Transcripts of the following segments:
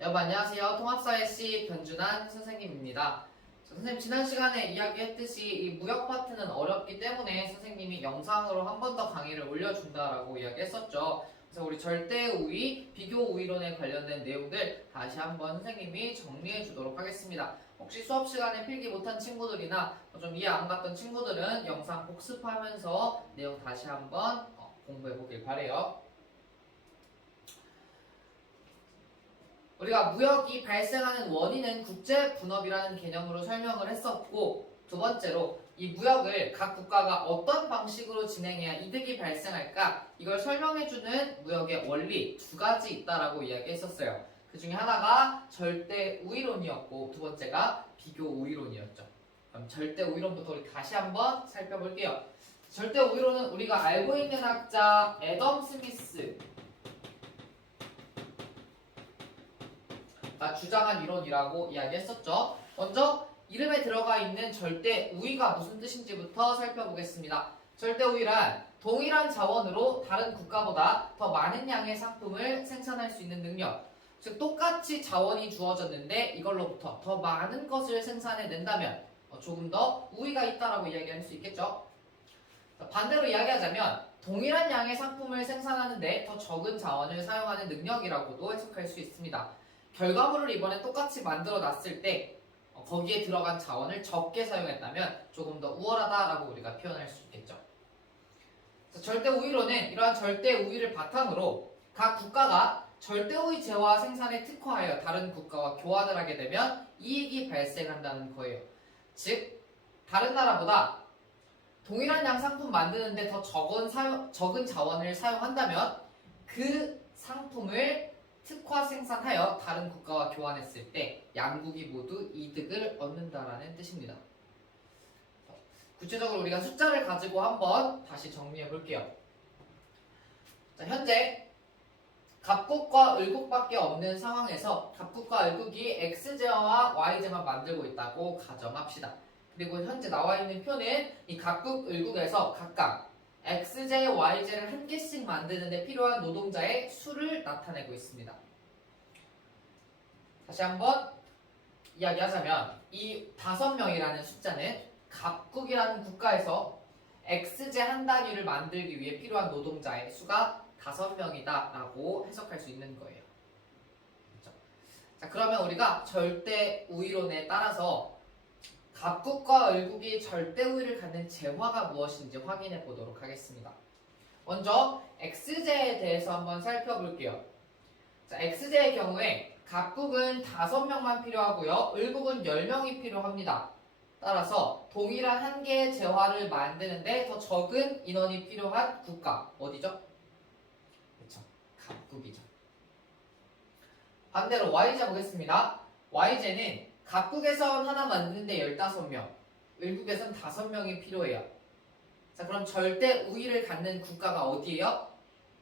여러분 안녕하세요. 통합사회C 변준환 선생님입니다. 선생님 지난 시간에 이야기했듯이 이 무역 파트는 어렵기 때문에 선생님이 영상으로 한 번 더 강의를 올려준다라고 이야기했었죠. 그래서 우리 절대우위, 비교우위론에 관련된 내용들 다시 한번 선생님이 정리해 주도록 하겠습니다. 혹시 수업 시간에 필기 못한 친구들이나 좀 이해 안 갔던 친구들은 영상 복습하면서 내용 다시 한번 공부해 보길 바래요. 우리가 무역이 발생하는 원인은 국제 분업이라는 개념으로 설명을 했었고, 두 번째로 이 무역을 각 국가가 어떤 방식으로 진행해야 이득이 발생할까, 이걸 설명해주는 무역의 원리 두 가지 있다라고 이야기했었어요. 그 중에 하나가 절대 우위론이었고, 두 번째가 비교 우위론이었죠. 그럼 절대 우위론부터 우리 다시 한번 살펴볼게요. 절대 우위론은 우리가 알고 있는 학자 애덤 스미스 주장한 이론이라고 이야기했었죠. 먼저 이름에 들어가 있는 절대 우위가 무슨 뜻인지부터 살펴보겠습니다. 절대 우위란 동일한 자원으로 다른 국가보다 더 많은 양의 상품을 생산할 수 있는 능력, 즉 똑같이 자원이 주어졌는데 이걸로부터 더 많은 것을 생산해낸다면 조금 더 우위가 있다라고 이야기할 수 있겠죠. 반대로 이야기하자면 동일한 양의 상품을 생산하는데 더 적은 자원을 사용하는 능력이라고도 해석할 수 있습니다. 결과물을 이번에 똑같이 만들어 놨을 때 거기에 들어간 자원을 적게 사용했다면 조금 더 우월하다라고 우리가 표현할 수 있겠죠. 절대 우위론은 이러한 절대 우위를 바탕으로 각 국가가 절대 우위 재화 생산에 특화하여 다른 국가와 교환을 하게 되면 이익이 발생한다는 거예요. 즉 다른 나라보다 동일한 양 상품 만드는데 더 적은 자원을 사용한다면 그 상품을 특화 생산하여 다른 국가와 교환했을 때 양국이 모두 이득을 얻는다라는 뜻입니다. 구체적으로 우리가 숫자를 가지고 한번 다시 정리해 볼게요. 자, 현재 갑국과 을국밖에 없는 상황에서 갑국과 을국이 X제와 Y제만 만들고 있다고 가정합시다. 그리고 현재 나와 있는 표는 이 갑국, 을국에서 각각 X제, Y제를 한 개씩 만드는데 필요한 노동자의 수를 나타내고 있습니다. 다시 한번 이야기하자면 이 5명이라는 숫자는 갑국이라는 국가에서 X제 한 단위를 만들기 위해 필요한 노동자의 수가 5명이다 라고 해석할 수 있는 거예요. 그렇죠? 자, 그러면 우리가 절대 우위론에 따라서 갑국과 을국이 절대 우위를 갖는 재화가 무엇인지 확인해 보도록 하겠습니다. 먼저 X제에 대해서 한번 살펴볼게요. 자, X제의 경우에 갑국은 5명만 필요하고요. 을국은 10명이 필요합니다. 따라서 동일한 한 개의 재화를 만드는데 더 적은 인원이 필요한 국가 어디죠? 그렇죠. 갑국이죠. 반대로 Y제 보겠습니다. Y제는 갑국에선 하나 만드는데 15명, 을국에선 5명이 필요해요. 자, 그럼 절대 우위를 갖는 국가가 어디예요?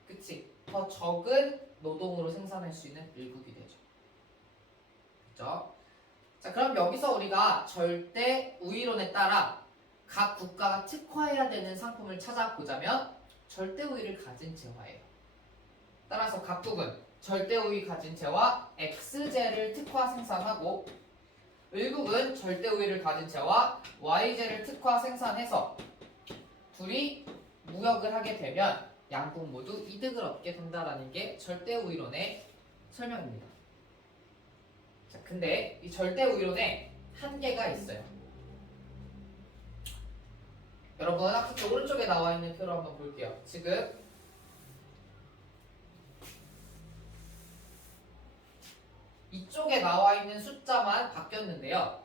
그치? 더 적은 노동으로 생산할 수 있는 을국이 되죠. 그렇죠? 자, 그럼 여기서 우리가 절대 우위론에 따라 각 국가가 특화해야 되는 상품을 찾아보자면 절대 우위를 가진 재화예요. 따라서 각국은 절대 우위 가진 재화 X제를 특화 생산하고 을국은 절대 우위를 가진 재화 Y제를 특화 생산해서 둘이 무역을 하게 되면 양국 모두 이득을 얻게 된다라는 게 절대 우위론의 설명입니다. 자, 근데 이 절대 우위론에 한계가 있어요. 여러분 학습지 오른쪽에 나와 있는 표로 한번 볼게요. 지금 이쪽에 나와 있는 숫자만 바뀌었는데요.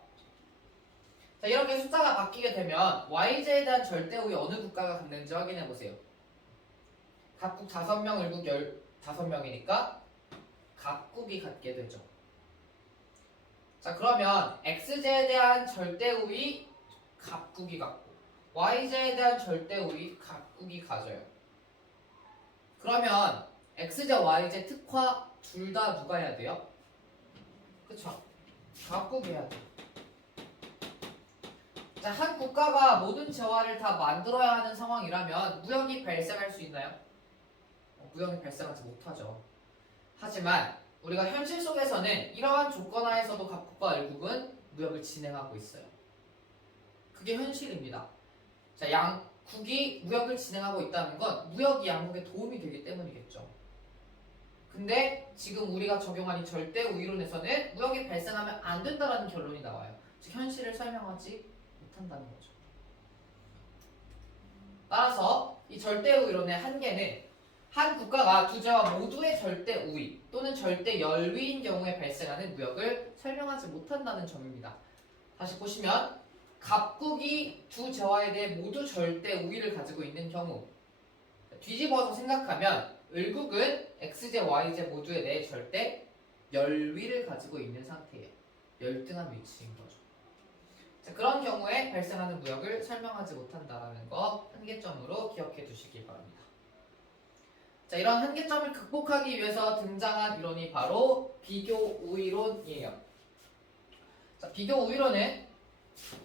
자, 이렇게 숫자가 바뀌게 되면 Y제에 대한 절대 우위 어느 국가가 갖는지 확인해 보세요. 각국 5명, 을국 15명이니까 각국이 갖게 되죠. 자, 그러면 X제에 대한 절대 우위 각국이 갖고 Y제에 대한 절대 우위 각국이 가져요. 그러면 X제, Y제 특화 둘 다 누가 해야 돼요? 그쵸? 각국이 해야 돼요. 자, 한 국가가 모든 재화를 다 만들어야 하는 상황이라면 무역이 발생할 수 있나요? 무역이 발생하지 못하죠. 하지만 우리가 현실 속에서는 이러한 조건 하에서도 각국과 열국은 무역을 진행하고 있어요. 그게 현실입니다. 자, 양국이 무역을 진행하고 있다는 건 무역이 양국에 도움이 되기 때문이겠죠. 근데 지금 우리가 적용한 이 절대 우위론에서는 무역이 발생하면 안 된다는 결론이 나와요. 즉 현실을 설명하지 못한다는 거죠. 따라서 이 절대 우위론의 한계는 한 국가가 두 재화 모두의 절대 우위 또는 절대 열위인 경우에 발생하는 무역을 설명하지 못한다는 점입니다. 다시 보시면 각국이 두 재화에 대해 모두 절대 우위를 가지고 있는 경우, 뒤집어서 생각하면 을국은 x제, y제 모두에 대해 절대 열위를 가지고 있는 상태예요. 열등한 위치인 거죠. 자, 그런 경우에 발생하는 무역을 설명하지 못한다는 거 한계점으로 기억해 두시기 바랍니다. 자, 이런 한계점을 극복하기 위해서 등장한 이론이 바로 비교 우위론이에요. 자, 비교 우위론은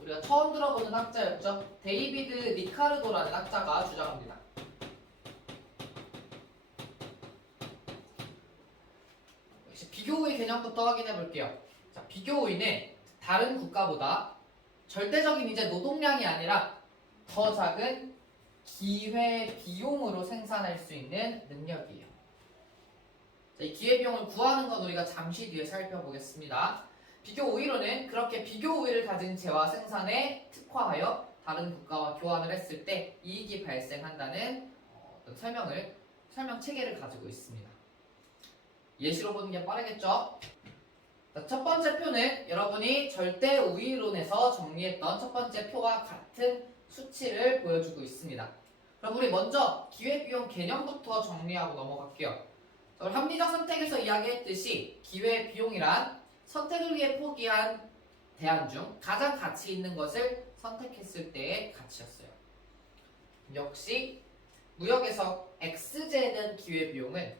우리가 처음 들어보는 학자였죠. 데이비드 리카르도라는 학자가 주장합니다. 비교 우위 개념부터 확인해 볼게요. 자, 비교 우위는 다른 국가보다 절대적인 이제 노동량이 아니라 더 작은 기회 비용으로 생산할 수 있는 능력이에요. 자, 이 기회 비용을 구하는 건 우리가 잠시 뒤에 살펴보겠습니다. 비교 우위로는 그렇게 비교 우위를 가진 재화 생산에 특화하여 다른 국가와 교환을 했을 때 이익이 발생한다는 어떤 설명 체계를 가지고 있습니다. 예시로 보는 게 빠르겠죠? 자, 첫 번째 표는 여러분이 절대 우위론에서 정리했던 첫 번째 표와 같은 수치를 보여주고 있습니다. 그럼 우리 먼저 기회비용 개념부터 정리하고 넘어갈게요. 자, 우리 합리적 선택에서 이야기했듯이 기회비용이란 선택을 위해 포기한 대안 중 가장 가치 있는 것을 선택했을 때의 가치였어요. 역시 무역에서 X제된 기회비용은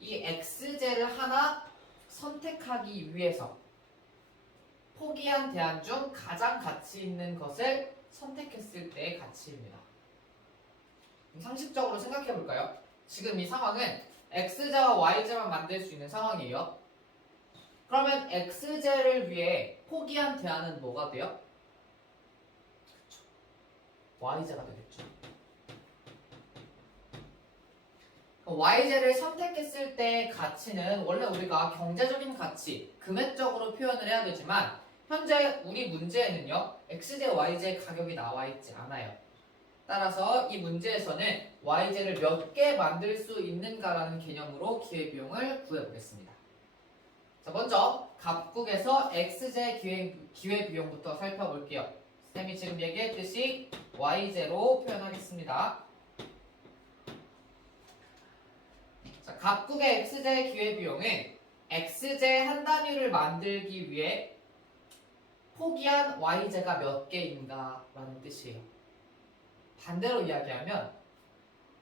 이 X제를 하나 선택하기 위해서 포기한 대안 중 가장 가치 있는 것을 선택했을 때의 가치입니다. 상식적으로 생각해 볼까요? 지금 이 상황은 X제와 Y제만 만들 수 있는 상황이에요. 그러면 X제를 위해 포기한 대안은 뭐가 돼요? 그쵸. Y제가 되겠죠. Y제를 선택했을 때의 가치는 원래 우리가 경제적인 가치, 금액적으로 표현을 해야 되지만 현재 우리 문제에는요, X제, Y제 가격이 나와 있지 않아요. 따라서 이 문제에서는 Y제를 몇 개 만들 수 있는가라는 개념으로 기회비용을 구해보겠습니다. 자, 먼저 각국에서 X제 기회비용부터 살펴볼게요. 쌤이 지금 얘기했듯이 Y제로 표현하겠습니다. 자, 각국의 X제 기회비용은 X제 한 단위를 만들기 위해 포기한 Y제가 몇 개인가 라는 뜻이에요. 반대로 이야기하면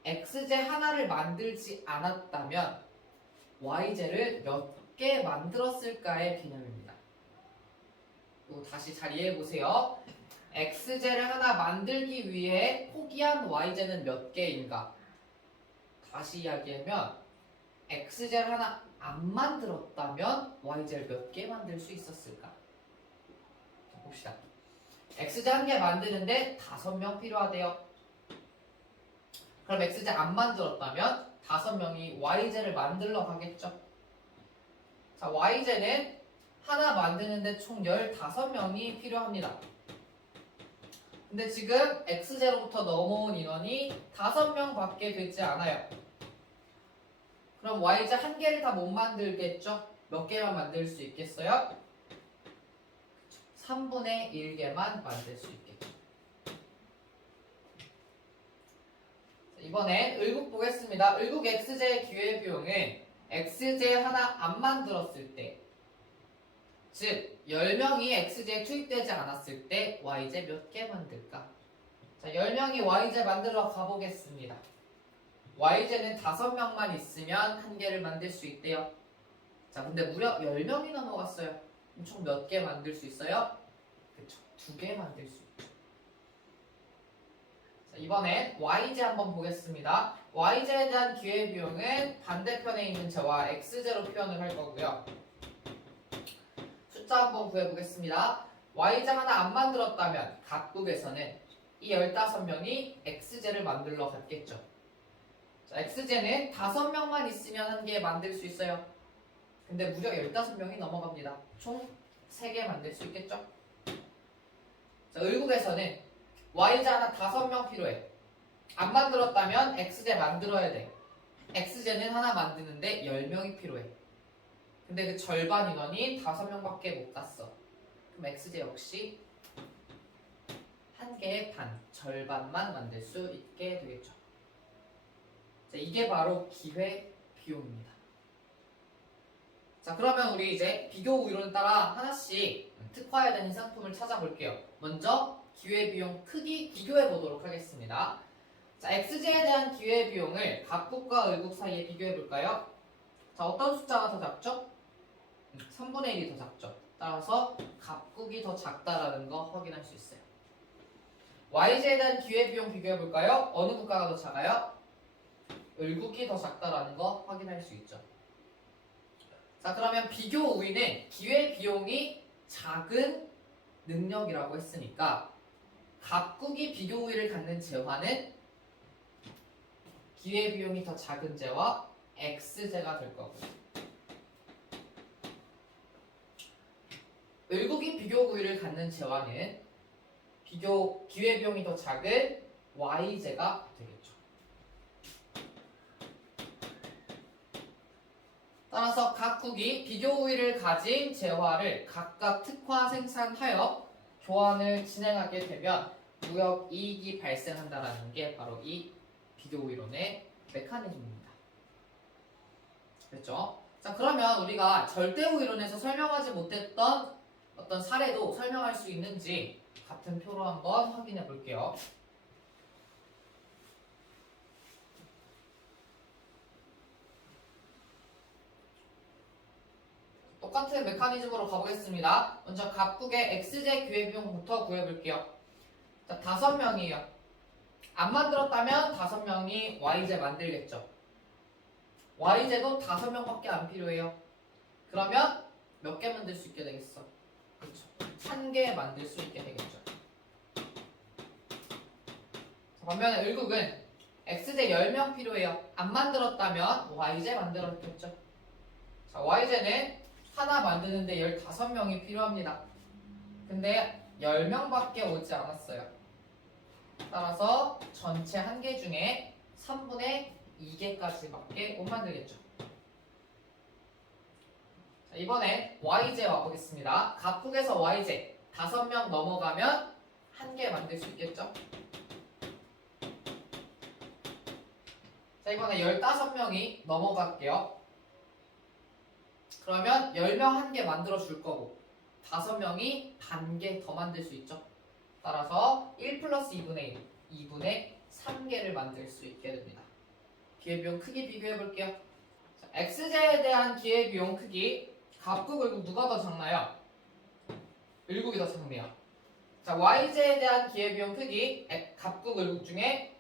X제 하나를 만들지 않았다면 Y제를 몇 개 만들었을까의 개념입니다. 또 다시 잘 이해해보세요. X제를 하나 만들기 위해 포기한 Y제는 몇 개인가? 다시 이야기하면 X제를 하나 안 만들었다면 Y제를 몇 개 만들 수 있었을까? 자, 봅시다. X제 한 개 만드는데 5명 필요하대요. 그럼 X제 안 만들었다면 5명이 Y제를 만들러 가겠죠. 자, Y제는 하나 만드는데 총 15명이 필요합니다. 근데 지금 X제로부터 넘어온 인원이 5명 밖에 되지 않아요. 그럼 Y제 한 개를 다 못 만들겠죠? 몇 개만 만들 수 있겠어요? 3분의 1개만 만들 수 있겠죠. 이번엔 을국 보겠습니다. 을국 X제 기회비용은 X제 하나 안 만들었을 때, 즉 10명이 X제에 투입되지 않았을 때 Y제 몇 개 만들까? 자, 10명이 Y제 만들러 가보겠습니다. Y제는 5명만 있으면 한 개를 만들 수 있대요. 자, 근데 무려 10명이나 모았어요. 총 몇 개 만들 수 있어요? 그쵸. 두 개 만들 수 있죠. 자, 이번엔 yj 한번 보겠습니다. yj에 대한 기회비용은 반대편에 있는 제와 x제로 표현을 할 거고요. 숫자 한번 구해보겠습니다. yj 하나 안 만들었다면 각국에서는 이 15명이 x제를 만들러 갔겠죠. 자, x제는 5명만 있으면 한 개 만들 수 있어요. 근데 무려 15명이 넘어갑니다. 총 3개 만들 수 있겠죠? 자, 을국에서는 yj 하나 5명 필요해. 안 만들었다면 x제 만들어야 돼. x제는 하나 만드는데 10명이 필요해. 근데 그 절반 인원이 5명밖에 못 갔어. 그럼 x제 역시 1개의 반, 절반만 만들 수 있게 되겠죠. 자, 이게 바로 기회 비용입니다. 자, 그러면 우리 이제 비교 이론 따라 하나씩 특화해야 되는 상품을 찾아볼게요. 먼저 기회비용 크기 비교해 보도록 하겠습니다. 자, x제에 대한 기회비용을 각국과 을국 사이에 비교해 볼까요? 자, 어떤 숫자가 더 작죠? 3분의 1이 더 작죠. 따라서 각국이 더 작다라는 거 확인할 수 있어요. y제에 대한 기회비용 비교해 볼까요? 어느 국가가 더 작아요? 을국이 더 작다라는 거 확인할 수 있죠. 자, 그러면 비교 우위는 기회비용이 작은 능력이라고 했으니까 각국이 비교 우위를 갖는 재화는 기회비용이 더 작은 재화 x제가 될 거고요. 을국이 비교 우위를 갖는 재화는 기회비용이 더 작은 y제가 되겠죠. 따라서 각국이 비교 우위를 가진 재화를 각각 특화 생산하여 교환을 진행하게 되면 무역 이익이 발생한다는 게 바로 이 비교 우위론의 메커니즘입니다. 그렇죠? 자, 그러면 우리가 절대 우위론에서 설명하지 못했던 어떤 사례도 설명할 수 있는지 같은 표로 한번 확인해 볼게요. 똑같은 메커니즘으로 가보겠습니다. 먼저 각국의 x제 기회비용부터 구해볼게요. 자, 5명이에요. 안 만들었다면 5명이 y제 만들겠죠. y제도 5명밖에 안 필요해요. 그러면 몇 개 만들 수 있게 되겠어? 그렇죠. 1개 만들 수 있게 되겠죠. 반면에 을국은 x제 10명 필요해요. 안 만들었다면 y제 만들었겠죠. 자, y제는 하나 만드는데 15명이 필요합니다. 근데 10명밖에 오지 않았어요. 따라서 전체 1개 중에 3분의 2개까지밖에 못 만들겠죠. 자, 이번엔 y제 와보겠습니다. 각국에서 y제 5명 넘어가면 1개 만들 수 있겠죠. 자, 이번에 15명이 넘어갈게요. 그러면 10명 1개 만들어 줄 거고 5명이 반 개 더 만들 수 있죠. 따라서 1 플러스 2분의 1, 2분의 3개를 만들 수 있게 됩니다. 기회비용 크기 비교해 볼게요. x제에 대한 기회비용 크기 각국, 을국 누가 더 작나요? 을국이 더 작네요. 자, y제에 대한 기회비용 크기 각국, 을국 중에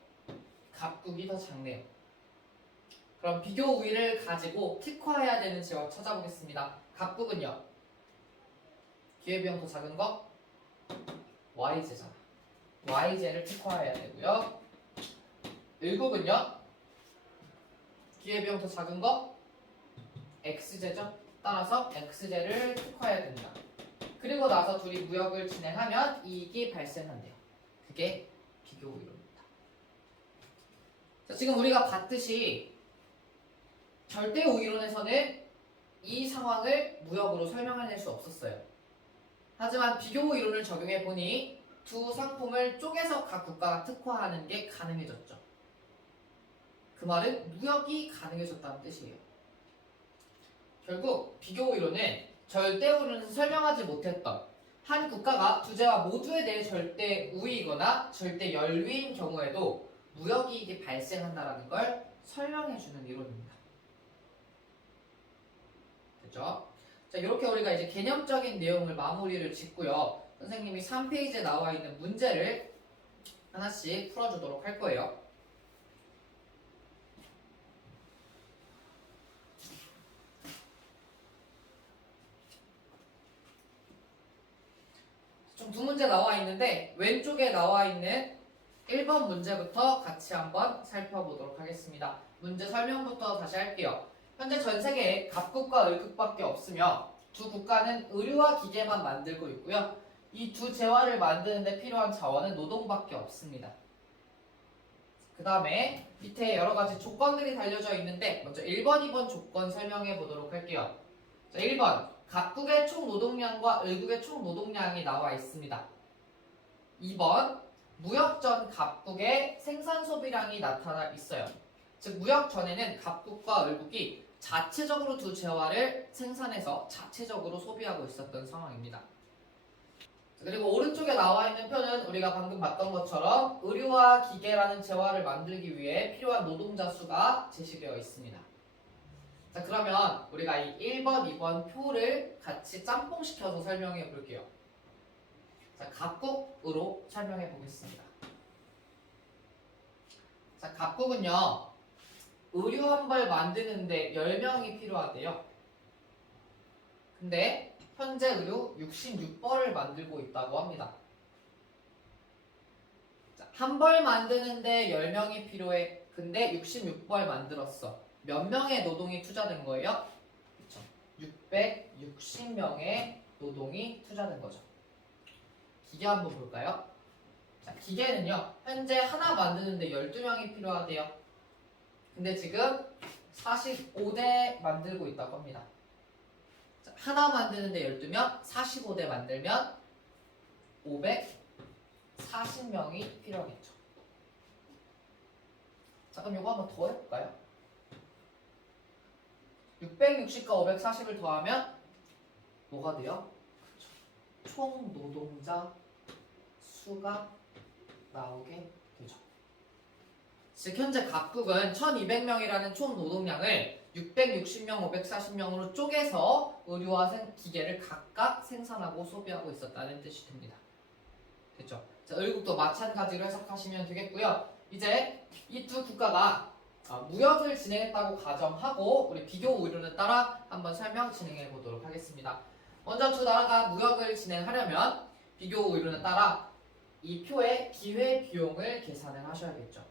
각국이 더 작네요. 그럼 비교 우위를 가지고 특화해야 되는 지역 찾아보겠습니다. 각국은요? 기회비용 더 작은 거? y제잖아. y제를 특화해야 되고요. 을국은요? 기회비용 더 작은 거? x제죠. 따라서 x제를 특화해야 된다. 그리고 나서 둘이 무역을 진행하면 이익이 발생한대요. 그게 비교 우위론입니다. 자, 지금 우리가 봤듯이 절대 우위론에서는 이 상황을 무역으로 설명해낼 수 없었어요. 하지만 비교 우위론을 적용해 보니 두 상품을 쪼개서 각 국가가 특화하는 게 가능해졌죠. 그 말은 무역이 가능해졌다는 뜻이에요. 결국 비교 우위론은 절대 우위론에서 설명하지 못했던 한 국가가 두 재화 모두에 대해 절대 우위이거나 절대 열위인 경우에도 무역이익이 발생한다는 걸 설명해주는 이론입니다. 됐죠? 자, 이렇게 우리가 이제 개념적인 내용을 마무리를 짓고요. 선생님이 3페이지에 나와 있는 문제를 하나씩 풀어주도록 할 거예요. 총 두 문제 나와 있는데 왼쪽에 나와 있는 1번 문제부터 같이 한번 살펴보도록 하겠습니다. 문제 설명부터 다시 할게요. 현재 전 세계에 갑국과 을국밖에 없으며 두 국가는 의류와 기계만 만들고 있고요. 이 두 재화를 만드는 데 필요한 자원은 노동밖에 없습니다. 그 다음에 밑에 여러 가지 조건들이 달려져 있는데 먼저 1번, 2번 조건 설명해 보도록 할게요. 자, 1번 각국의 총 노동량과 을국의 총 노동량이 나와 있습니다. 2번 무역 전 각국의 생산 소비량이 나타나 있어요. 즉 무역 전에는 각국과 을국이 자체적으로 두 재화를 생산해서 자체적으로 소비하고 있었던 상황입니다. 그리고 오른쪽에 나와 있는 표는 우리가 방금 봤던 것처럼 의류와 기계라는 재화를 만들기 위해 필요한 노동자 수가 제시되어 있습니다. 자, 그러면 우리가 이 1번, 2번 표를 같이 짬뽕시켜서 설명해 볼게요. 자, 각국으로 설명해 보겠습니다. 자, 각국은요, 의류 한 벌 만드는데 10명이 필요하대요. 근데 현재 의류 66벌을 만들고 있다고 합니다. 한 벌 만드는데 10명이 필요해. 근데 66벌 만들었어. 몇 명의 노동이 투자된 거예요? 그쵸. 660명의 노동이 투자된 거죠. 기계 한번 볼까요? 자, 기계는요, 현재 하나 만드는데 12명이 필요하대요. 근데 지금 45대 만들고 있다고 합니다. 자, 하나 만드는데 12명, 45대 만들면 540명이 필요하겠죠. 자, 그럼 이거 한번 더 해볼까요? 660과 540을 더하면 뭐가 돼요? 총 노동자 수가 나오게 되죠. 즉 현재 각국은 1200명이라는 총 노동량을 660명, 540명으로 쪼개서 의류와 기계를 각각 생산하고 소비하고 있었다는 뜻이 됩니다. 됐죠? 자, 을국도 마찬가지로 해석하시면 되겠고요. 이제 이 두 국가가 무역을 진행했다고 가정하고 우리 비교 오류를 따라 한번 설명 진행해 보도록 하겠습니다. 먼저 두 나라가 무역을 진행하려면 비교 오류를 따라 이 표의 기회 비용을 계산을 하셔야겠죠.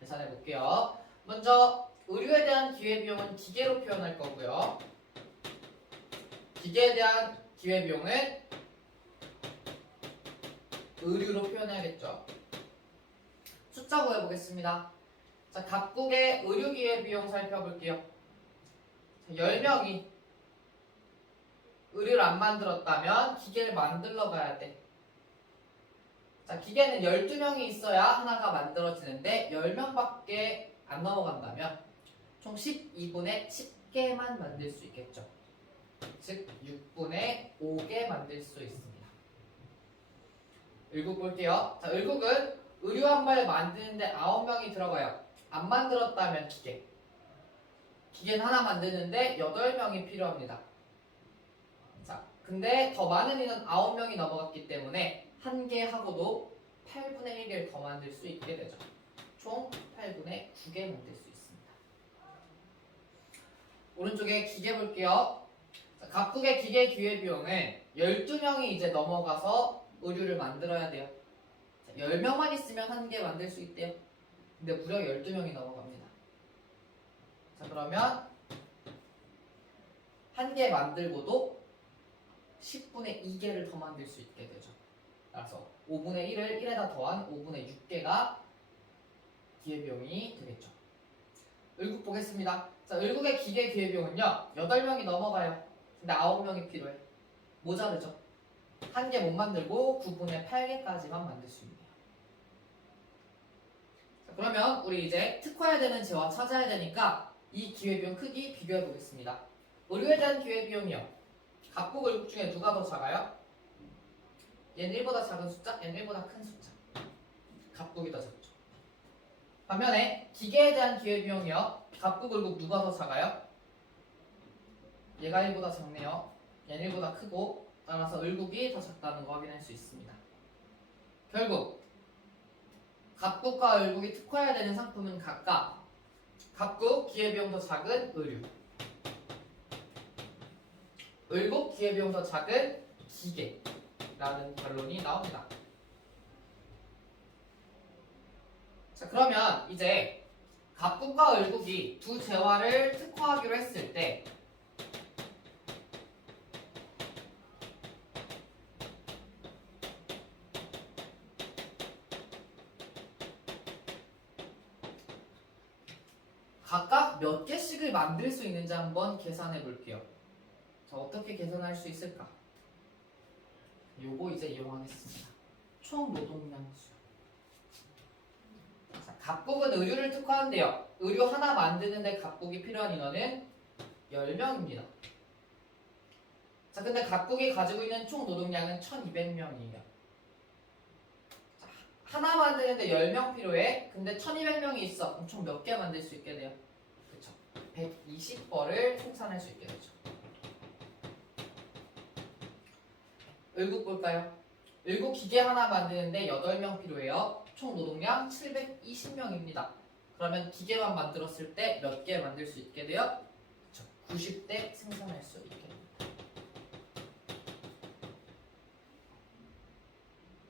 계산해 볼게요. 먼저 의류에 대한 기회 비용은 기계로 표현할 거고요. 기계에 대한 기회 비용은 의류로 표현해야겠죠. 숫자 구해보겠습니다. 자, 각국의 의류 기회 비용 살펴볼게요. 10명이 의류를 안 만들었다면 기계를 만들러 가야 돼. 자, 기계는 12명이 있어야 하나가 만들어지는데 10명밖에 안 넘어간다면 총 12분의 10개만 만들 수 있겠죠. 즉 6분의 5개 만들 수 있습니다. 을국 볼게요. 자, 을국은 의류 한 벌 만드는데 9명이 들어가요. 안 만들었다면 기계는 하나 만드는데 8명이 필요합니다. 자, 근데 더 많은 인은 9명이 넘어갔기 때문에 한 개 하고도 8분의 1개를 더 만들 수 있게 되죠. 총 8분의 9개 만들 수 있습니다. 오른쪽에 기계 볼게요. 자, 각국의 기계 기회 비용은 12명이 이제 넘어가서 의류를 만들어야 돼요. 자, 10명만 있으면 한 개 만들 수 있대요. 근데 무려 12명이 넘어갑니다. 자, 그러면 한 개 만들고도 10분의 2개를 더 만들 수 있게 되죠. 따라서 5분의 1을 1에다 더한 5분의 6개가 기회비용이 되겠죠. 을국 보겠습니다. 자, 을국의 기계 기회비용은요 8명이 넘어가요. 근데 9명이 필요해. 모자르죠. 한 개 못 만들고 9분의 8개까지만 만들 수 있네요. 자, 그러면 우리 이제 특화해야 되는 재화 찾아야 되니까 이 기회비용 크기 비교해 보겠습니다. 의류에 대한 기회비용이요. 각국 을국 중에 누가 더 작아요? 얘는 1보다 작은 숫자, 얘는 1보다 큰 숫자. 각국이 더 작죠. 반면에 기계에 대한 기회비용이요. 각국 을국 누가 더 작아요? 얘가 1보다 작네요. 얘는 1보다 크고 따라서 을국이 더 작다는 거 확인할 수 있습니다. 결국 갑국과 을국이 특화해야 되는 상품은 각각 갑국 기회비용 더 작은 의류, 을국 기회비용 더 작은 기계라는 결론이 나옵니다. 자, 그러면 이제 갑국과 을국이 두 재화를 특화하기로 했을 때 각각 몇 개씩을 만들 수 있는지 한번 계산해 볼게요. 자, 어떻게 계산할 수 있을까? 요거 이제 이용하겠습니다. 총 노동량수. 자, 갑국은 의류를 특화한대요. 의류 하나 만드는데 갑국이 필요한 인원은 10명입니다. 자, 근데 갑국이 가지고 있는 총 노동량은 1200명이에요. 자, 하나 만드는데 10명 필요해. 근데 1200명이 있어. 그럼 총 몇 개 만들 수 있게 돼요? 그쵸. 120벌을 생산할 수 있게 되죠. 을국 볼까요? 을국 기계 하나 만드는데 8명 필요해요. 총 노동량 720명입니다. 그러면 기계만 만들었을 때 몇 개 만들 수 있게 돼요? 그쵸. 90대 생산할 수 있게 됩니다.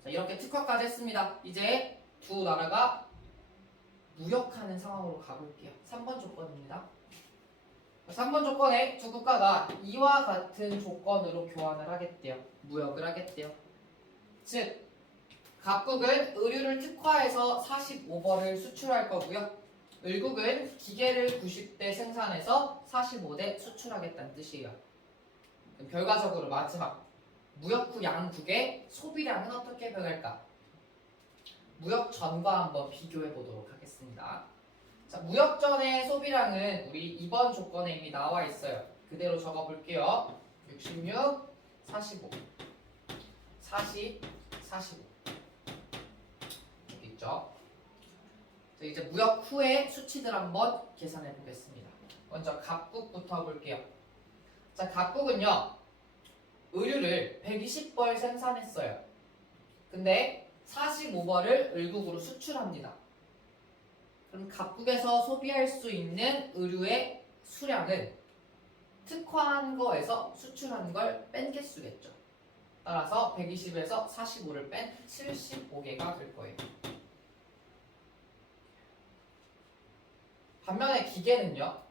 자, 이렇게 특화까지 했습니다. 이제 두 나라가 무역하는 상황으로 가볼게요. 3번 조건입니다. 3번 조건에 두 국가가 이와 같은 조건으로 교환을 하겠대요. 무역을 하겠대요. 즉, 갑국은 의류를 특화해서 45벌을 수출할 거고요. 을국은 기계를 90대 생산해서 45대 수출하겠다는 뜻이에요. 그럼 결과적으로 마지막 무역 후 양국의 소비량은 어떻게 변할까? 무역 전과 한번 비교해 보도록 하겠습니다. 자, 무역 전의 소비량은 우리 2번 조건에 이미 나와 있어요. 그대로 적어 볼게요. 66, 45, 40, 45. 여기 있죠? 자, 이제 무역 후의 수치들 한번 계산해 보겠습니다. 먼저 갑국부터 볼게요. 자, 갑국은요, 의류를 120벌 생산했어요. 근데 45벌을 을국으로 수출합니다. 그럼 갑국에서 소비할 수 있는 의류의 수량은 특화한 거에서 수출한 걸 뺀 개수겠죠. 따라서 120에서 45를 뺀 75개가 될 거예요. 반면에 기계는요,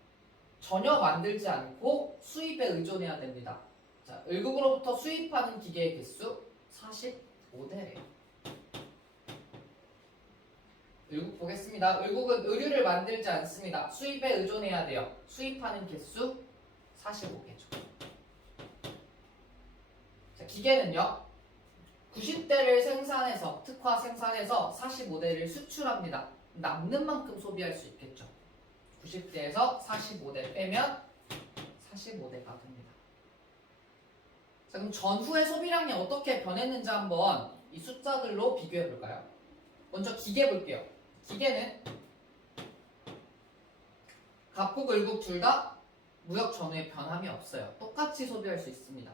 전혀 만들지 않고 수입에 의존해야 됩니다. 자, 을국으로부터 수입하는 기계의 개수 45대래요. 을국 보겠습니다. 을국은 의류를 만들지 않습니다. 수입에 의존해야 돼요. 수입하는 개수 45개죠. 자, 기계는요, 90대를 생산해서 특화 생산해서 45대를 수출합니다. 남는 만큼 소비할 수 있겠죠. 90대에서 45대 빼면 45대가 됩니다. 자, 그럼 전후의 소비량이 어떻게 변했는지 한번 이 숫자들로 비교해 볼까요? 먼저 기계 볼게요. 기계는 갑국, 을국 둘 다 무역 전후에 변함이 없어요. 똑같이 소비할 수 있습니다.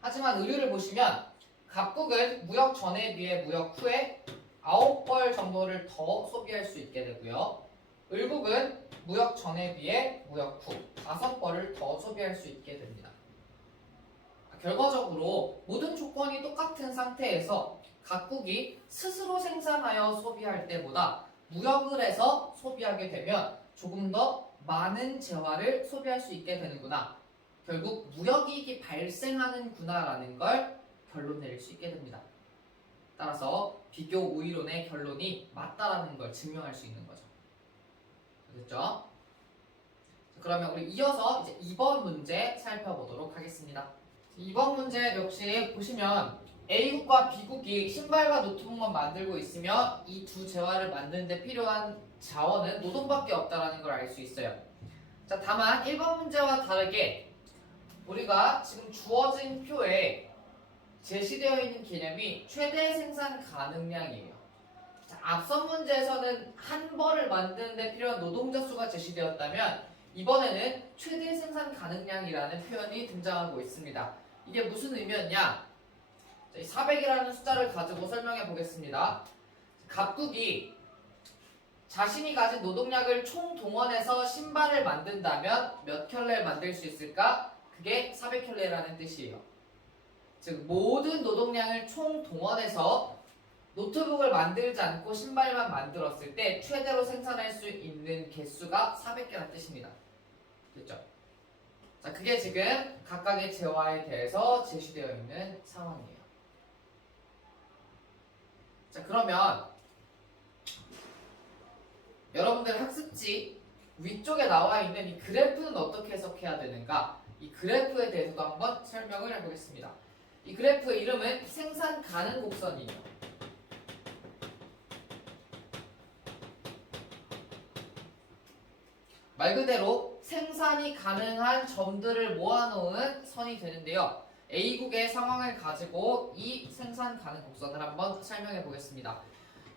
하지만 의류를 보시면 갑국은 무역 전에 비해 무역 후에 9벌 정도를 더 소비할 수 있게 되고요. 을국은 무역 전에 비해 무역 후 5벌을 더 소비할 수 있게 됩니다. 결과적으로 모든 조건이 똑같은 상태에서 각국이 스스로 생산하여 소비할 때보다 무역을 해서 소비하게 되면 조금 더 많은 재화를 소비할 수 있게 되는구나. 결국 무역이익이 발생하는구나라는 걸 결론 내릴 수 있게 됩니다. 따라서 비교 우위론의 결론이 맞다라는 걸 증명할 수 있는 거죠. 됐죠? 그러면 우리 이어서 이제 2번 문제 살펴보도록 하겠습니다. 2번 문제 역시 보시면 A국과 B국이 신발과 노트북만 만들고 있으면 이 두 재화를 만드는 데 필요한 자원은 노동밖에 없다는 걸 알 수 있어요. 자, 다만 1번 문제와 다르게 우리가 지금 주어진 표에 제시되어 있는 개념이 최대 생산 가능량이에요. 자, 앞선 문제에서는 한 벌을 만드는 데 필요한 노동자 수가 제시되었다면 이번에는 최대 생산 가능량이라는 표현이 등장하고 있습니다. 이게 무슨 의미였냐? 이 400이라는 숫자를 가지고 설명해 보겠습니다. 갑국이 자신이 가진 노동력을 총 동원해서 신발을 만든다면 몇 켤레를 만들 수 있을까? 그게 400켤레라는 뜻이에요. 즉 모든 노동량을 총 동원해서 노트북을 만들지 않고 신발만 만들었을 때 최대로 생산할 수 있는 개수가 400개라는 뜻입니다. 됐죠? 자, 그게 지금 각각의 재화에 대해서 제시되어 있는 상황이에요. 자, 그러면 여러분들 학습지 위쪽에 나와 있는 이 그래프는 어떻게 해석해야 되는가? 이 그래프에 대해서도 한번 설명을 해보겠습니다. 이 그래프의 이름은 생산 가능 곡선이에요. 말 그대로 생산이 가능한 점들을 모아놓은 선이 되는데요. A국의 상황을 가지고 이 생산 가능 곡선을 한번 설명해 보겠습니다.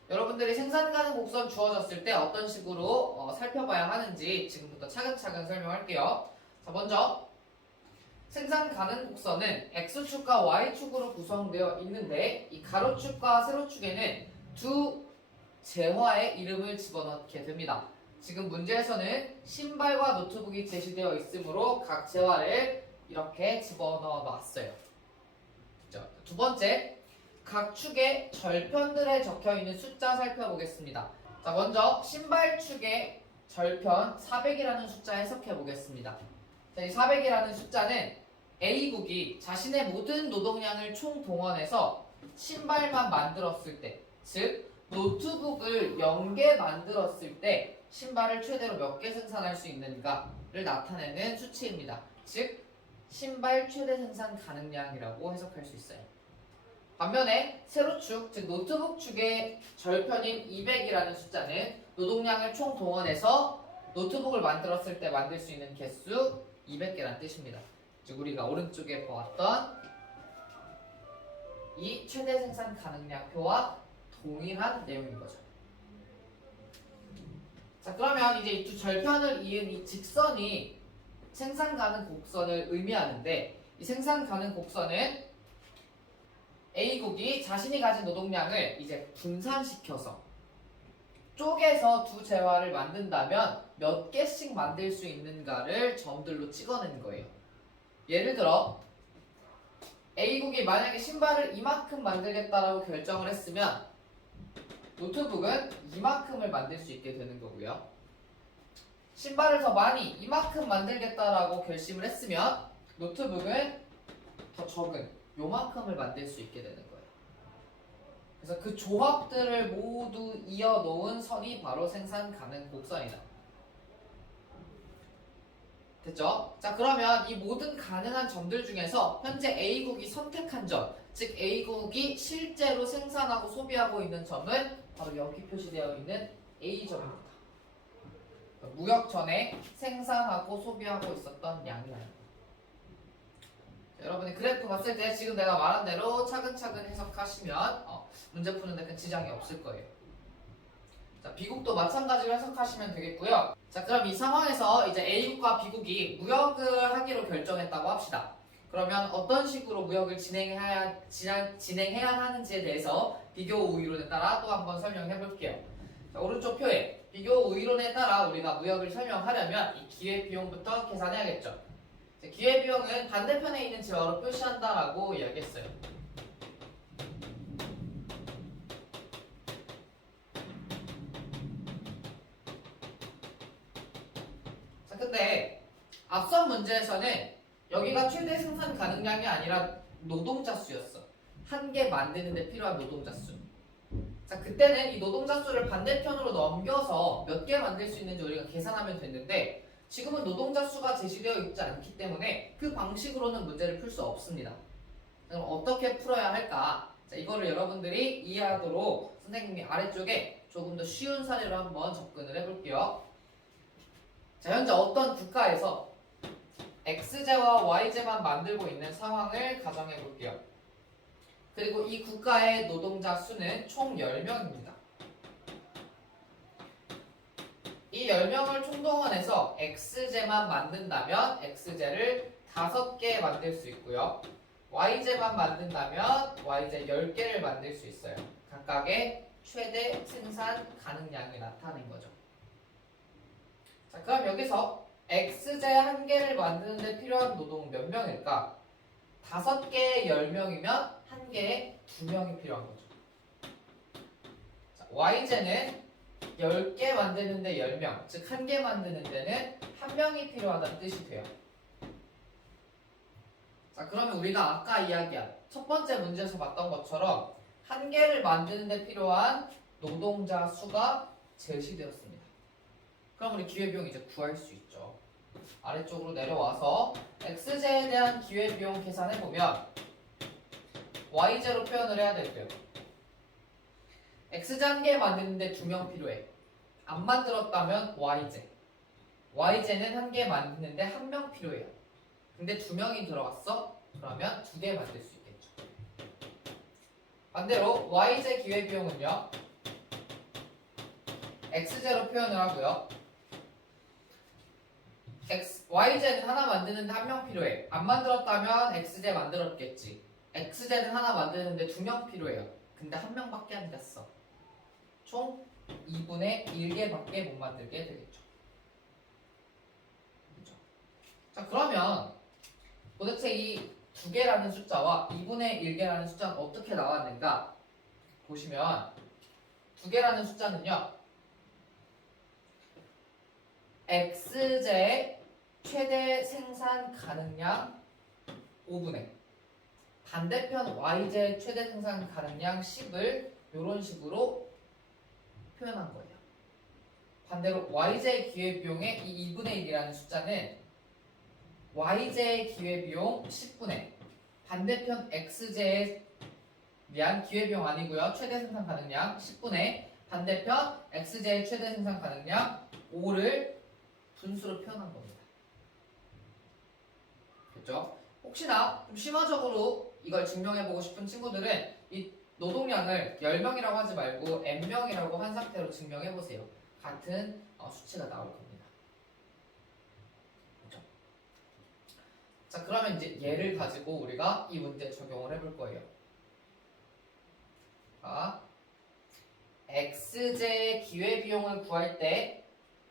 여러분들이 생산 가능 곡선 주어졌을 때 어떤 식으로 살펴봐야 하는지 지금부터 차근차근 설명할게요. 자, 먼저 생산 가능 곡선은 X축과 Y축으로 구성되어 있는데 이 가로축과 세로축에는 두 재화의 이름을 집어넣게 됩니다. 지금 문제에서는 신발과 노트북이 제시되어 있으므로 각 재화를 이렇게 집어넣어 놨어요. 두 번째, 각 축의 절편들에 적혀있는 숫자 살펴보겠습니다. 자, 먼저 신발축의 절편 400이라는 숫자 해석해 보겠습니다. 자, 이 400이라는 숫자는 A국이 자신의 모든 노동량을 총 동원해서 신발만 만들었을 때, 즉 노트북을 0개 만들었을 때 신발을 최대로 몇 개 생산할 수 있는가를 나타내는 수치입니다. 즉 신발 최대 생산 가능량이라고 해석할 수 있어요. 반면에 세로축, 즉 노트북 축의 절편인 200이라는 숫자는 노동량을 총 동원해서 노트북을 만들었을 때 만들 수 있는 개수 200개라는 뜻입니다. 즉 우리가 오른쪽에 보았던 이 최대 생산 가능량표와 동일한 내용인 거죠. 자, 그러면 이제 이 두 절편을 이은 이 직선이 생산 가능 곡선을 의미하는데 이 생산 가능 곡선은 A국이 자신이 가진 노동량을 이제 분산시켜서 쪼개서 두 재화를 만든다면 몇 개씩 만들 수 있는가를 점들로 찍어내는 거예요. 예를 들어 A국이 만약에 신발을 이만큼 만들겠다라고 결정을 했으면 노트북은 이만큼을 만들 수 있게 되는 거고요. 신발을 더 많이 이만큼 만들겠다라고 결심을 했으면 노트북은 더 적은 요만큼을 만들 수 있게 되는 거예요. 그래서 그 조합들을 모두 이어 놓은 선이 바로 생산 가능 곡선이다. 됐죠? 자, 그러면 이 모든 가능한 점들 중에서 현재 A국이 선택한 점, 즉 A국이 실제로 생산하고 소비하고 있는 점은 바로 여기 표시되어 있는 A점입니다. 무역 전에 생산하고 소비하고 있었던 양이라는 거. 여러분이 그래프 봤을 때 지금 내가 말한 대로 차근차근 해석하시면 문제 푸는데 큰 지장이 없을 거예요. 자, B국도 마찬가지로 해석하시면 되겠고요. 자, 그럼 이 상황에서 이제 A국과 B국이 무역을 하기로 결정했다고 합시다. 그러면 어떤 식으로 무역을 진행해야 하는지에 대해서 비교 우위론에 따라 또 한번 설명해 볼게요. 자, 오른쪽 표에 비교 우위론에 따라 우리가 무역을 설명하려면 이 기회비용부터 계산해야겠죠. 자, 기회비용은 반대편에 있는 재화로 표시한다라고 이야기했어요. 자, 근데 앞선 문제에서는 여기가 최대 생산 가능량이 아니라 노동자 수였어. 한 개 만드는데 필요한 노동자 수. 자, 그때는 이 노동자 수를 반대편으로 넘겨서 몇 개 만들 수 있는지 우리가 계산하면 됐는데 지금은 노동자 수가 제시되어 있지 않기 때문에 그 방식으로는 문제를 풀 수 없습니다. 그럼 어떻게 풀어야 할까? 자, 이거를 여러분들이 이해하도록 선생님이 아래쪽에 조금 더 쉬운 사례로 한번 접근을 해볼게요. 자, 현재 어떤 국가에서 X제와 Y제만 만들고 있는 상황을 가정해 볼게요. 그리고 이 국가의 노동자 수는 총 10명입니다. 이 이 10명을 총동원해서 x제만 만든다면 x제를 5개 만들 수 있고요. y제만 만든다면 y제 10개를 만들 수 있어요. 각각의 최대 생산 가능량이 나타낸 거죠. 자, 그럼 여기서 x제 1개를 만드는 데 필요한 노동은 몇 명일까? 5개에 10명이면 1개에 2명이 필요한 거죠. 자, y제는 10개 만드는데 10명, 즉 1개 만드는 데는 1명이 필요하다는 뜻이 돼요. 자, 그러면 우리가 아까 이야기한 첫 번째 문제에서 봤던 것처럼 1개를 만드는 데 필요한 노동자 수가 제시되었습니다. 그럼 우리 기회비용 이제 구할 수 있죠. 아래쪽으로 내려와서 x제에 대한 기회비용 계산해보면 y제로 표현을 해야 될게요. x제 1개 만드는데 2명 필요해. 안 만들었다면 y제. y제는 1개 만드는데 1명 필요해요. 근데 2명이 들어갔어? 그러면 2개 만들 수 있겠죠. 반대로 y제 기회비용은요. x제로 표현을 하고요. y제는 하나 만드는데 1명 필요해. 안 만들었다면 x제 만들었겠지. x제는 하나 만드는데 2명 필요해요. 근데 1명밖에 안 됐어. 총 2분의 1개밖에 못 만들게 되겠죠. 그렇죠? 자, 그러면 도대체 이 2개라는 숫자와 2분의 1개라는 숫자는 어떻게 나왔는가? 보시면 2개라는 숫자는요. x제의 최대 생산 가능량 5분의 반대편 y제의 최대 생산 가능량 10을 이런 식으로 표현한 거예요. 반대로 y제의 기회비용의 이 2분의 1이라는 숫자는 y제의 기회비용 10분의 반대편 x제에 대한 기회비용 아니고요. 최대 생산 가능량 10분의 반대편 x제의 최대 생산 가능량 5를 분수로 표현한 겁니다. 그렇죠? 혹시나 좀 심화적으로 이걸 증명해보고 싶은 친구들은 이 노동량을 10명이라고 하지 말고 n명이라고 한 상태로 증명해보세요. 같은 수치가 나올 겁니다. 그렇죠? 자, 그러면 이제 얘를 가지고 우리가 이 문제에 적용을 해볼 거예요. 자, x제의 기회비용을 구할 때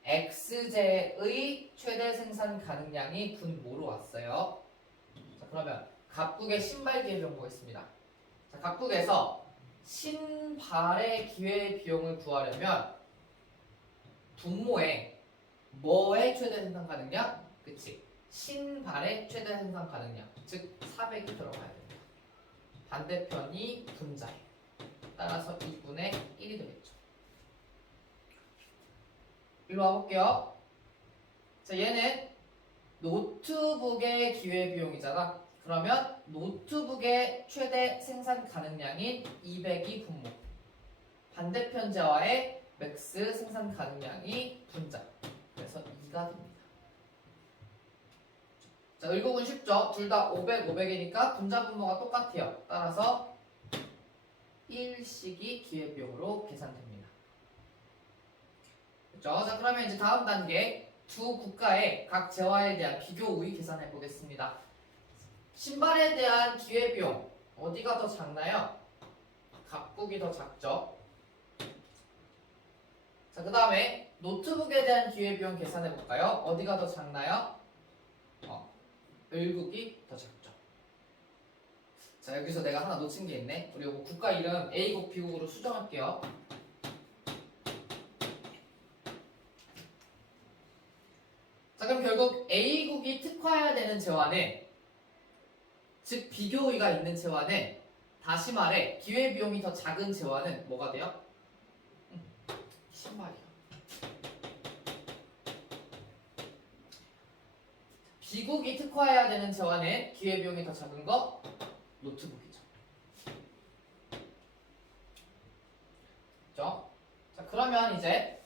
x제의 최대 생산 가능량이 분모로 왔어요. 자, 그러면 갑국의 신발 기회비용 보겠습니다. 자, 갑국에서 신발의 기회비용을 구하려면 분모에 뭐의 최대 생산 가능량? 그치? 신발의 최대 생산 가능량, 즉 400이 들어가야 됩니다. 반대편이 분자예요. 따라서 2분의 1이 되겠죠. 일로 와볼게요. 자, 얘는 노트북의 기회비용이잖아. 그러면 노트북의 최대 생산 가능량인 200이 분모. 반대편 제와의 맥스 생산 가능량이 분자. 그래서 2가 됩니다. 자, 을곡은 쉽죠? 둘 다 500, 500이니까 분자 분모가 똑같아요. 따라서 1씩이 기회비용으로 계산됩니다. 그렇죠? 자, 그러면 이제 다음 단계 두 국가의 각 재화에 대한 비교 우위 계산해 보겠습니다. 신발에 대한 기회비용 어디가 더 작나요? 각국이 더 작죠. 자, 그 다음에 노트북에 대한 기회비용 계산해 볼까요? 어디가 더 작나요? 을국이 더 작죠. 자, 여기서 내가 하나 놓친 게 있네. 우리 이거 국가 이름 A국, B국으로 수정할게요. 자, 그럼 결국 A국이 특화해야 되는 재화는, 즉 비교의가 있는 재화는, 다시 말해 기회비용이 더 작은 재화는 뭐가 돼요? 신발이요. B국이 특화해야 되는 재화는 기회비용이 더 작은 거 노트북이죠. 그렇죠? 자, 그러면 이제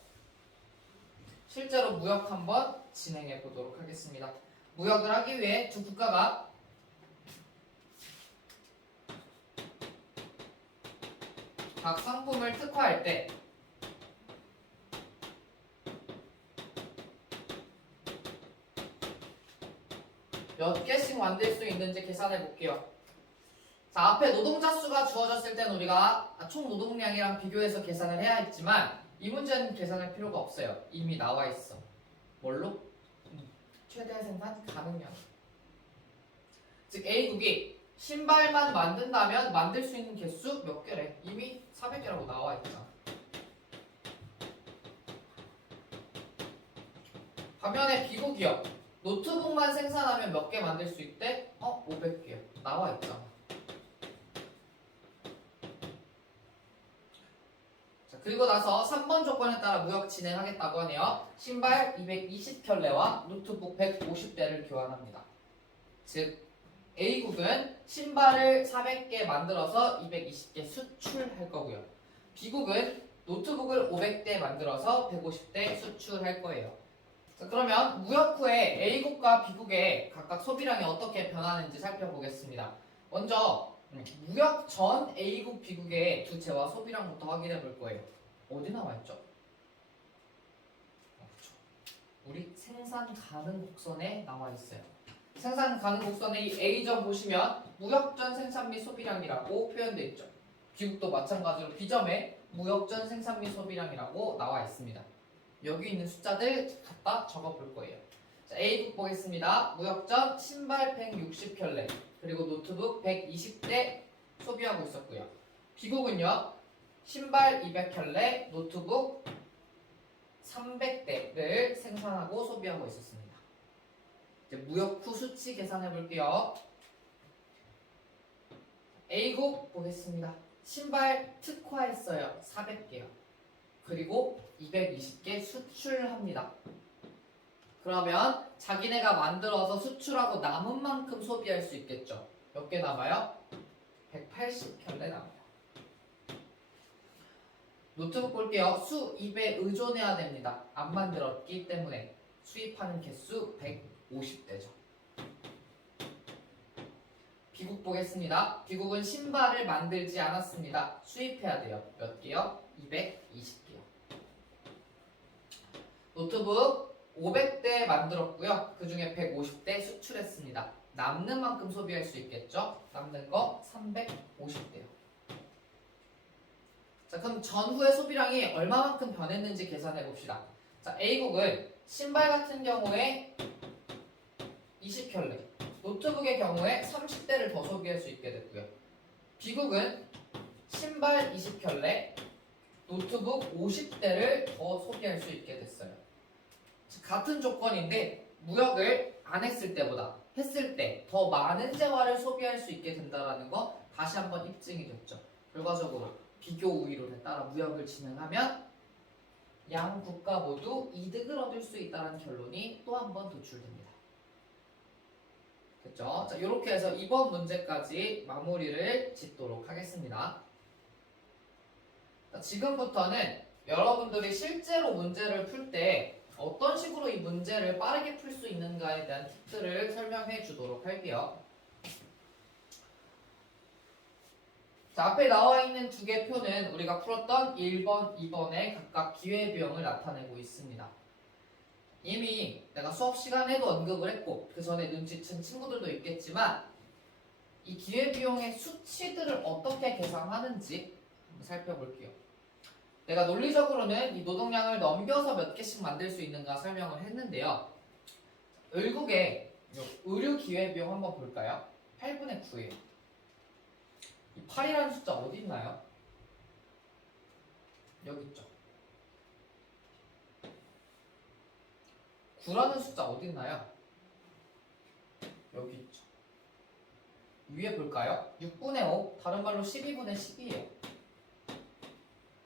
실제로 무역 한번 진행해 보도록 하겠습니다. 무역을 하기 위해 두 국가가 각 상품을 특화할 때 몇 개씩 만들 수 있는지 계산해 볼게요. 자, 앞에 노동자 수가 주어졌을 땐 우리가 총 노동량이랑 비교해서 계산을 해야 했지만 이 문제는 계산할 필요가 없어요. 이미 나와 있어. 뭘로? 최대 생산 가능량. 즉 A국이 신발만 만든다면 만들 수 있는 개수 몇 개래? 이미 400개라고 나와 있잖아. 반면에 B국이요. 노트북만 생산하면 몇 개 만들 수 있대? 500개. 나와 있잖아. 자, 그리고 나서 3번 조건에 따라 무역 진행하겠다고 하네요. 신발 220켤레와 노트북 150대를 교환합니다. 즉 A국은 신발을 400개 만들어서 220개 수출할 거고요. B국은 노트북을 500대 만들어서 150대 수출할 거예요. 자, 그러면 무역 후에 A국과 B국의 각각 소비량이 어떻게 변하는지 살펴보겠습니다. 먼저 무역 전 A국, B국의 두 재화 소비량부터 확인해 볼 거예요. 어디 나와 있죠? 우리 생산 가능 곡선에 나와 있어요. 생산 가능 곡선의 이 A점 보시면 무역전 생산 및 소비량이라고 표현되어 있죠. B국도 마찬가지로 B점에 무역전 생산 및 소비량이라고 나와 있습니다. 여기 있는 숫자들 갖다 적어 볼 거예요. 자, A국 보겠습니다. 무역전 신발 160켤레 그리고 노트북 120대 소비하고 있었고요. B국은요. 신발 200켤레, 노트북 300대를 생산하고 소비하고 있었습니다. 이제 무역 후 수치 계산해 볼게요. A국 보겠습니다. 신발 특화했어요. 400개요. 그리고 220개 수출합니다. 그러면 자기네가 만들어서 수출하고 남은 만큼 소비할 수 있겠죠. 몇 개 남아요? 180켤레 남아요. 노트북 볼게요. 수입에 의존해야 됩니다. 안 만들었기 때문에 수입하는 개수 150대죠. B국 보겠습니다. B국은 신발을 만들지 않았습니다. 수입해야 돼요. 몇 개요? 220개요. 노트북 500대 만들었고요. 그 중에 150대 수출했습니다. 남는 만큼 소비할 수 있겠죠? 남는 거 350대요. 자, 그럼 전후의 소비량이 얼마만큼 변했는지 계산해 봅시다. 자, A국은 신발 같은 경우에 20켤레, 노트북의 경우에 30대를 더 소비할 수 있게 됐고요. B국은 신발 20켤레, 노트북 50대를 더 소비할 수 있게 됐어요. 같은 조건인데 무역을 안 했을 때보다 했을 때 더 많은 재화를 소비할 수 있게 된다는 거 다시 한번 입증이 됐죠. 결과적으로 비교 우위론에 따라 무역을 진행하면 양 국가 모두 이득을 얻을 수 있다는 결론이 또 한 번 도출됩니다. 됐죠? 자, 이렇게 해서 이번 문제까지 마무리를 짓도록 하겠습니다. 자, 지금부터는 여러분들이 실제로 문제를 풀 때 어떤 식으로 이 문제를 빠르게 풀 수 있는가에 대한 팁들을 설명해 주도록 할게요. 자, 앞에 나와 있는 두 개 표는 우리가 풀었던 1번, 2번의 각각 기회비용을 나타내고 있습니다. 이미 내가 수업 시간에도 언급을 했고 그 전에 눈치챈 친구들도 있겠지만 이 기회비용의 수치들을 어떻게 계산하는지 한번 살펴볼게요. 내가 논리적으로는 이 노동량을 넘겨서 몇 개씩 만들 수 있는가 설명을 했는데요. 을국의 의류 기회비용 한번 볼까요? 8분의 9예요. 이 8이라는 숫자 어디 있나요? 여기 있죠. 9라는 숫자 어디 있나요? 여기 있죠. 위에 볼까요? 6분의 5, 다른 말로 12분의 12예요.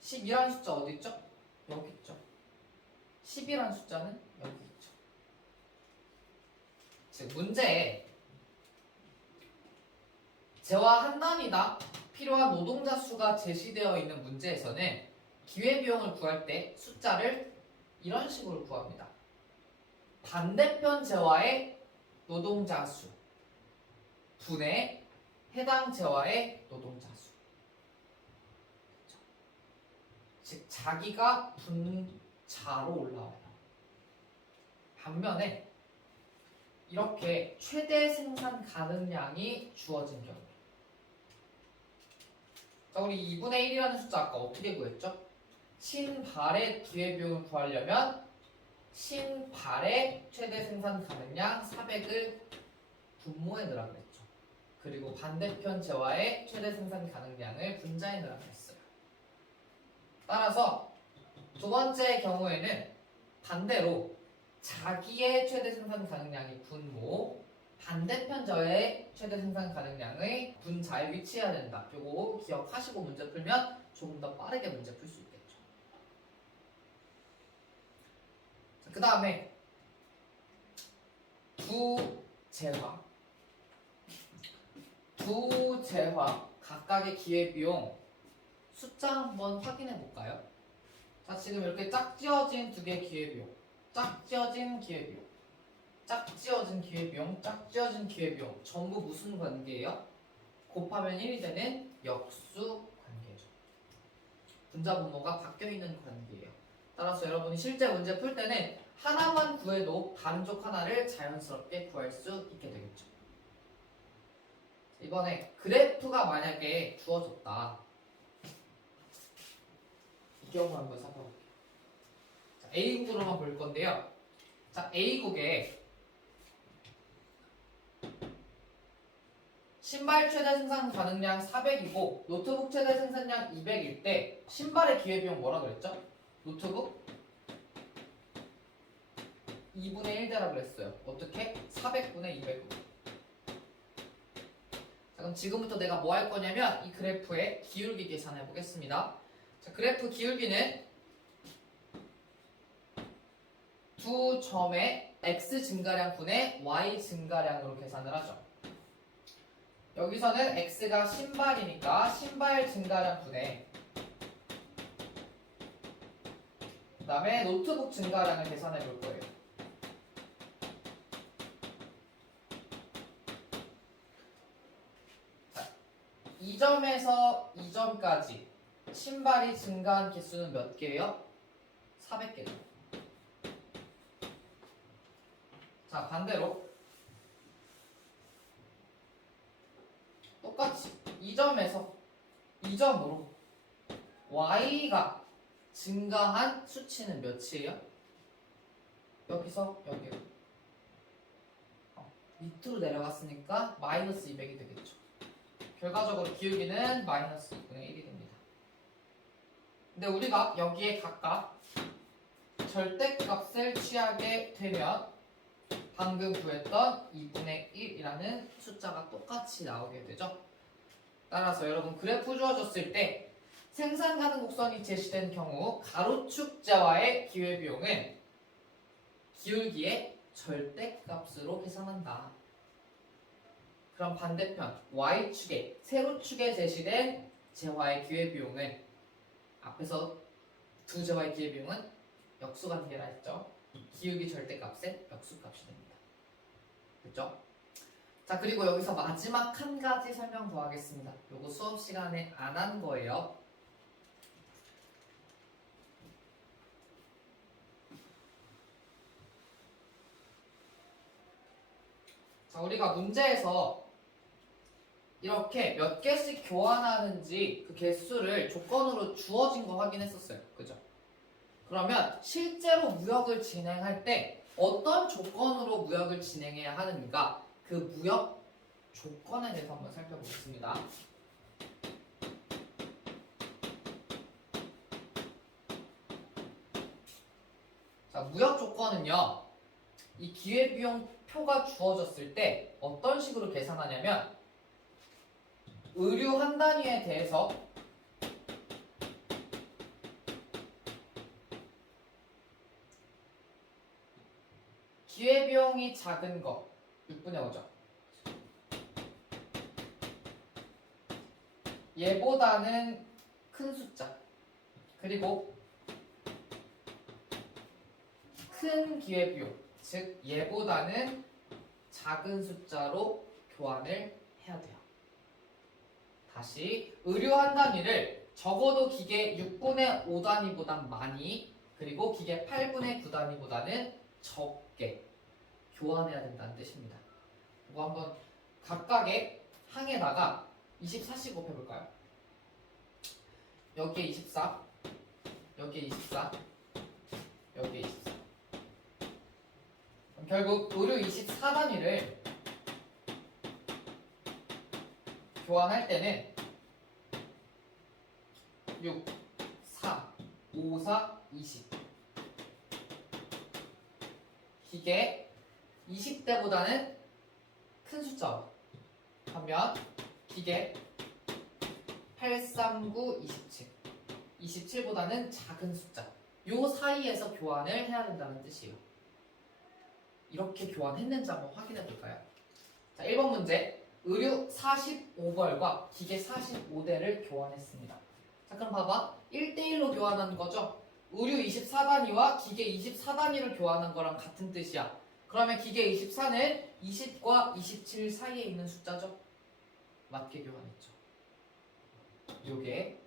10이라는 숫자 어디 있죠? 여기 있죠. 10이라는 숫자는 여기 있죠. 즉 문제에 재화 한 단위당 필요한 노동자 수가 제시되어 있는 문제에서는 기회비용을 구할 때 숫자를 이런 식으로 구합니다. 반대편 재화의 노동자 수 분의 해당 재화의 노동자 수. 즉 자기가 분자로 올라와요. 반면에 이렇게 최대 생산 가능량이 주어진 경우. 자, 우리 2분의 1이라는 숫자 아까 어떻게 구했죠? 신발의 기회비용을 구하려면 신발의 최대 생산 가능량 400을 분모에 넣으라 그랬죠. 그리고 반대편 재화의 최대 생산 가능량을 분자에 넣으라 그랬어요. 따라서 두 번째 경우에는 반대로 자기의 최대 생산 가능량이 분모, 반대편 저의 최대 생산 가능량의 분자에 위치해야 된다. 요거 기억하시고 문제 풀면 조금 더 빠르게 문제 풀 수 있겠죠. 그 다음에 두 재화 각각의 기회비용 숫자 한번 확인해 볼까요? 자, 지금 이렇게 짝지어진 두 개의 기회비용, 짝지어진 기회비용, 짝지어진 기회비용, 짝지어진 기회비용 전부 무슨 관계예요? 곱하면 1이 되는 역수 관계죠. 분자 분모가 바뀌어 있는 관계예요. 따라서 여러분이 실제 문제 풀 때는 하나만 구해도 다른 쪽 하나를 자연스럽게 구할 수 있게 되겠죠. 이번에 그래프가 만약에 주어졌다. 이 경우 한번 살펴볼게요. 자, A국으로만 볼 건데요. 자, A국에 신발 최대 생산 가능량 400이고 노트북 최대 생산량 200일 때 신발의 기회비용 뭐라 그랬죠? 노트북 2분의 1대라 그랬어요. 어떻게? 400분의 200. 자, 그럼 지금부터 내가 뭐 할 거냐면 이 그래프의 기울기 계산해 보겠습니다. 자, 그래프 기울기는 두 점의 x 증가량 분의 y 증가량으로 계산을 하죠. 여기서는 x가 신발이니까 신발 증가량 분의 그 다음에 노트북 증가량을 계산해 볼 거예요. 자, 2점에서 2점까지 신발이 증가한 개수는 몇 개예요? 400개죠. 자, 반대로 똑같이 2점에서 2점으로 y가 증가한 수치는 몇이에요? 여기서 여기요. 밑으로 내려갔으니까 마이너스 200이 되겠죠. 결과적으로 기울기는 마이너스 2분의 1이 됩니다. 근데 우리가 여기에 각각 절대값을 취하게 되면 방금 구했던 2분의 1이라는 숫자가 똑같이 나오게 되죠. 따라서 여러분 그래프 주어졌을 때 생산 가능 곡선이 제시된 경우 가로축자와의 기회비용은 기울기의 절대값으로 계산한다. 그럼 반대편 y축에 세로축에 제시된 재화의 기회비용은 앞에서 두 재화의 기회비용은 역수관계라 했죠. 기울기 절대값의 역수값이 됩니다. 됐죠? 자, 그리고 여기서 마지막 한 가지 설명 더 하겠습니다. 요거 수업 시간에 안 한 거예요. 자, 우리가 문제에서 이렇게 몇 개씩 교환하는지 그 개수를 조건으로 주어진 거 확인했었어요. 그죠? 그러면 실제로 무역을 진행할 때 어떤 조건으로 무역을 진행해야 하는가? 그 무역 조건에 대해서 한번 살펴보겠습니다. 자, 무역 조건은요. 이 기회비용 표가 주어졌을 때 어떤 식으로 계산하냐면 의류 한 단위에 대해서 기회비용이 작은 거 6분의 5죠. 얘보다는 큰 숫자 그리고 큰 기회비용 즉 얘보다는 작은 숫자로 교환을 해야 돼요. 다시 의류 한 단위를 적어도 기계 6분의 5단위보단 많이 그리고 기계 8분의 9단위보다는 적게 교환해야 된다는 뜻입니다. 이거 한번 각각의 항에다가 24씩 곱해볼까요? 여기에 24, 여기에 24, 여기에 24. 그럼 결국 의류 24단위를 교환할 때는 6, 4, 5, 4, 20. 이게 20대보다는 큰 숫자와 반면 기계 839, 27. 27보다는 작은 숫자. 요 사이에서 교환을 해야 된다는 뜻이에요. 이렇게 교환했는지 한번 확인해 볼까요? 자, 1번 문제. 의류 45벌과 기계 45대를 교환했습니다. 자, 그럼 봐봐. 1대1로 교환한 거죠? 의류 24단위와 기계 24단위를 교환한 거랑 같은 뜻이야. 그러면 기계 24는 20과 27 사이에 있는 숫자죠? 맞게 교환했죠. 요게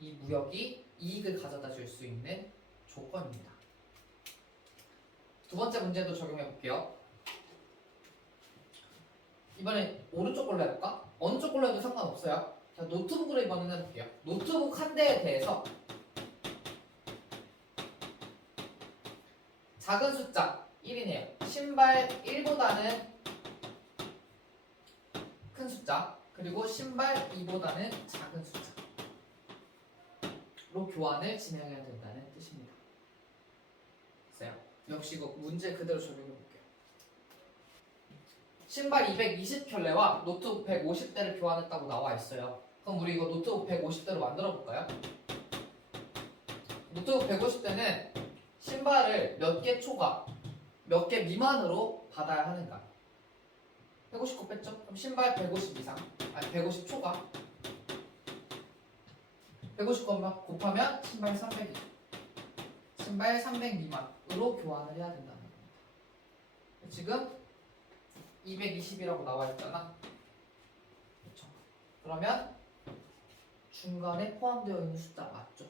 이 무역이 이익을 가져다 줄 수 있는 조건입니다. 두 번째 문제도 적용해 볼게요. 이번엔 오른쪽 걸로 해볼까? 어느 쪽 걸로 해도 상관없어요. 자, 노트북으로 이번엔 해볼게요. 노트북 한 대에 대해서 작은 숫자 1이네요. 신발 1보다는 큰 숫자, 그리고 신발 2보다는 작은 숫자로 교환을 진행해야 된다는 뜻입니다. 됐어요? 역시 이거 문제 그대로 적용해 볼게요. 신발 220켤레와 노트북 150대를 교환했다고 나와 있어요. 그럼 우리 이거 노트북 150대로 만들어 볼까요? 노트북 150대는 신발을 몇 개 초과, 몇 개 미만으로 받아야 하는가? 150거 뺐죠? 그럼 신발 150 이상, 아니 150 초과 150거 곱하면 신발 300이죠. 신발 300 미만으로 교환을 해야 된다는 겁니다. 지금 220이라고 나와 있잖아. 그렇죠? 그러면 중간에 포함되어 있는 숫자 맞죠?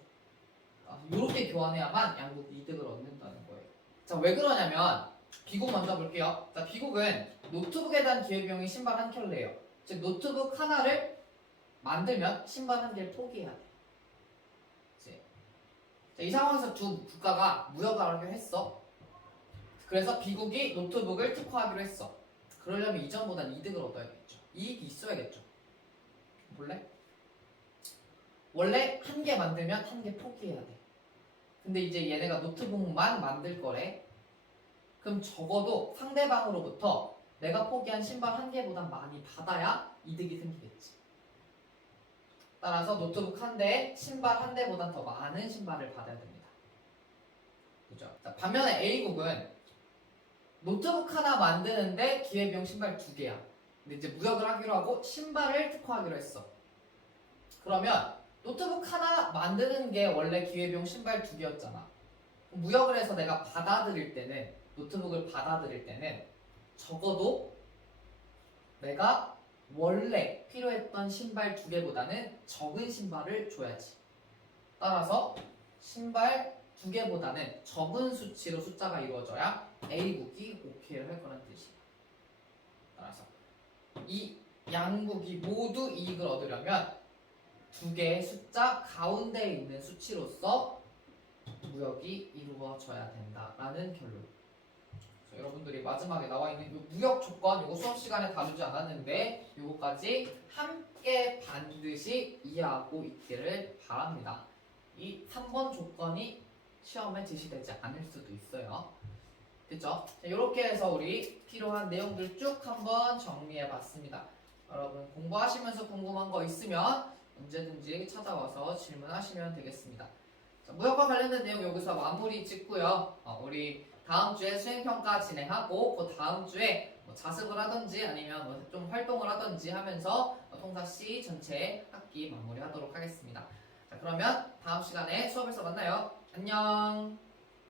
이렇게 교환해야만 양국 이득을 얻는다는 거예요. 자, 왜 그러냐면 비국 먼저 볼게요. 자, 비국은 노트북에 대한 기회비용이 신발 한 켤레예요. 즉 노트북 하나를 만들면 신발 한 개를 포기해야 돼. 자, 이 상황에서 두 국가가 무역을 하기로 했어. 그래서 비국이 노트북을 특화하기로 했어. 그러려면 이전보다는 이득을 얻어야겠죠. 이익이 있어야겠죠. 볼래? 원래 한 개 만들면 한 개 포기해야 돼. 근데 이제 얘네가 노트북만 만들 거래. 그럼 적어도 상대방으로부터 내가 포기한 신발 한 개보다 많이 받아야 이득이 생기겠지. 따라서 노트북 한 대에 신발 한 대보다 더 많은 신발을 받아야 됩니다. 그죠? 자, 반면에 A국은 노트북 하나 만드는데 기회비용 신발 2개야. 근데 이제 무역을 하기로 하고 신발을 특화하기로 했어. 그러면 노트북 하나 만드는 게 원래 기회비용 신발 2개였잖아. 무역을 해서 내가 받아들일 때는, 노트북을 받아들일 때는 적어도 내가 원래 필요했던 신발 2개보다는 적은 신발을 줘야지. 따라서 신발 2개보다는 적은 수치로 숫자가 이루어져야 A국이 OK를 할 거란 뜻이야. 따라서 이 양국이 모두 이익을 얻으려면 2개의 숫자 가운데에 있는 수치로서 무역이 이루어져야 된다라는 결론. 여러분들이 마지막에 나와 있는 이 무역 조건, 이거 수업 시간에 다루지 않았는데 이거까지 함께 반드시 이해하고 있기를 바랍니다. 이 3번 조건이 시험에 제시되지 않을 수도 있어요. 됐죠? 이렇게 해서 우리 필요한 내용들 쭉 한번 정리해 봤습니다. 여러분 공부하시면서 궁금한 거 있으면 언제든지 찾아와서 질문하시면 되겠습니다. 자, 무역과 관련된 내용 여기서 마무리 짓고요. 우리 다음 주에 수행평가 진행하고 그 다음 주에 뭐 자습을 하든지 아니면 뭐 좀 활동을 하든지 하면서 통사시 전체 학기 마무리하도록 하겠습니다. 자, 그러면 다음 시간에 수업에서 만나요. 안녕.